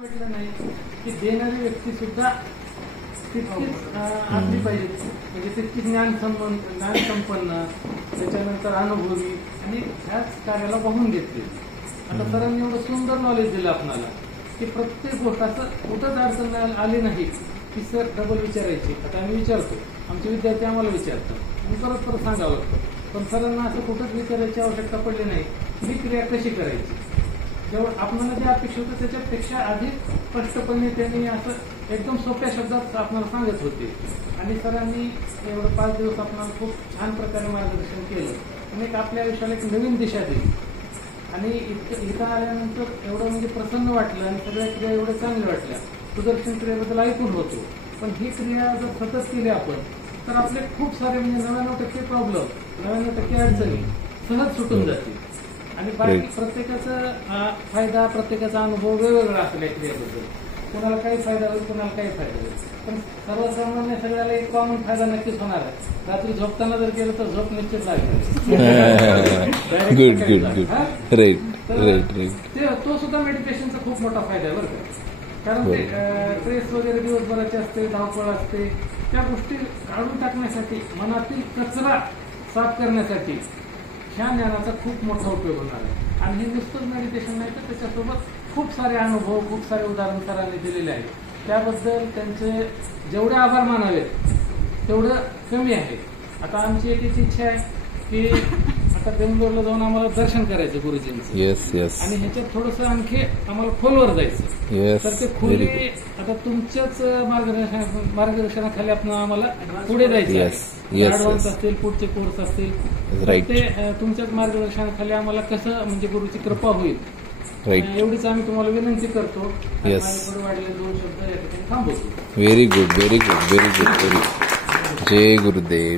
भेटलं नाही की देणारी व्यक्ती सुद्धा तितकीच आपली पाहिजे, म्हणजे तितकी ज्ञान संपन्न, त्याच्यानंतर अनुभवी आणि ह्याच कार्याला वाहून घेतले. आता सरांनी एवढं सुंदर नॉलेज दिलं आपल्याला की प्रत्येक गोष्ट असं कुठंच अडचण आली नाही की सर डबल विचारायची. आता आम्ही विचारतो, आमचे विद्यार्थी आम्हाला विचारतात, मी परत परत सांगावं लागतं, पण सरांना असं कुठंच विचारायची आवश्यकता पडली नाही. ही क्रिया कशी करायची, जेव्हा आपल्याला जे अपेक्षा होतं त्याच्यापेक्षा अधिक स्पष्टपणे त्यांनी असं एकदम सोप्या शब्दात आपल्याला सांगत होते. आणि सरांनी एवढं 5 दिवस आपल्याला खूप छान प्रकारे मार्गदर्शन केलं आणि एक आपल्या आयुष्याला एक नवीन दिशा दिली. आणि इथं आल्यानंतर एवढं म्हणजे प्रसन्न वाटलं आणि सगळ्या क्रिया एवढ्या चांगल्या वाटल्या. सुदर्शन क्रियेबद्दल ऐकून होतो, पण ही क्रिया जर सतत केली आपण तर आपले खूप सारे म्हणजे 99% प्रॉब्लेम, 99% अडचणी सहज सुटून जातील. आणि बाकी प्रत्येकाचा फायदा, प्रत्येकाचा अनुभव वेगवेगळा असेल या क्रियेबद्दल. कोणाला काही फायदा होईल, कोणाला काही फायदा होईल, पण सर्वसामान्य सगळ्याला एक कॉमन फायदा नक्कीच होणार आहे. रात्री झोपताना जर गेलं तर झोप निश्चित लागेल. तो सुद्धा मेडिटेशनचा खूप मोठा फायदा आहे बरं का. कारण ते स्ट्रेस वगैरे दिवसभराचे असते, धावपळ असते, त्या गोष्टी काढून टाकण्यासाठी, मनातील कचरा साफ करण्यासाठी ह्या ज्ञानाचा खूप मोठा उपयोग होणार आहे. आणि हे नुसतंच मेडिटेशन नाही तर त्याच्यासोबत खूप सारे अनुभव, खूप सारे उदाहरण सरांनी दिलेले आहेत. त्याबद्दल त्यांचे जेवढे आभार मानावेत तेवढं कमी आहे. आता आमची एक इच्छा आहे की आता बेंगलोरला जाऊन आम्हाला दर्शन करायचं गुरुजींचं. येस. आणि ह्याच्यात थोडंसं आणखी आम्हाला खोलवर जायचं. तर ते खोली आता तुमच्याच मार्गदर्शनाखाली आपण आम्हाला पुढे जायचं. ऍडव्हान्स असतील, पुढचे कोर्स असतील, ते तुमच्याच मार्गदर्शनाखाली आम्हाला कसं म्हणजे गुरुची कृपा होईल एवढीच आम्ही तुम्हाला विनंती करतो. वाढले 2 शब्द या ठिकाणी थांबवतो. Very good. जय गुरुदेव.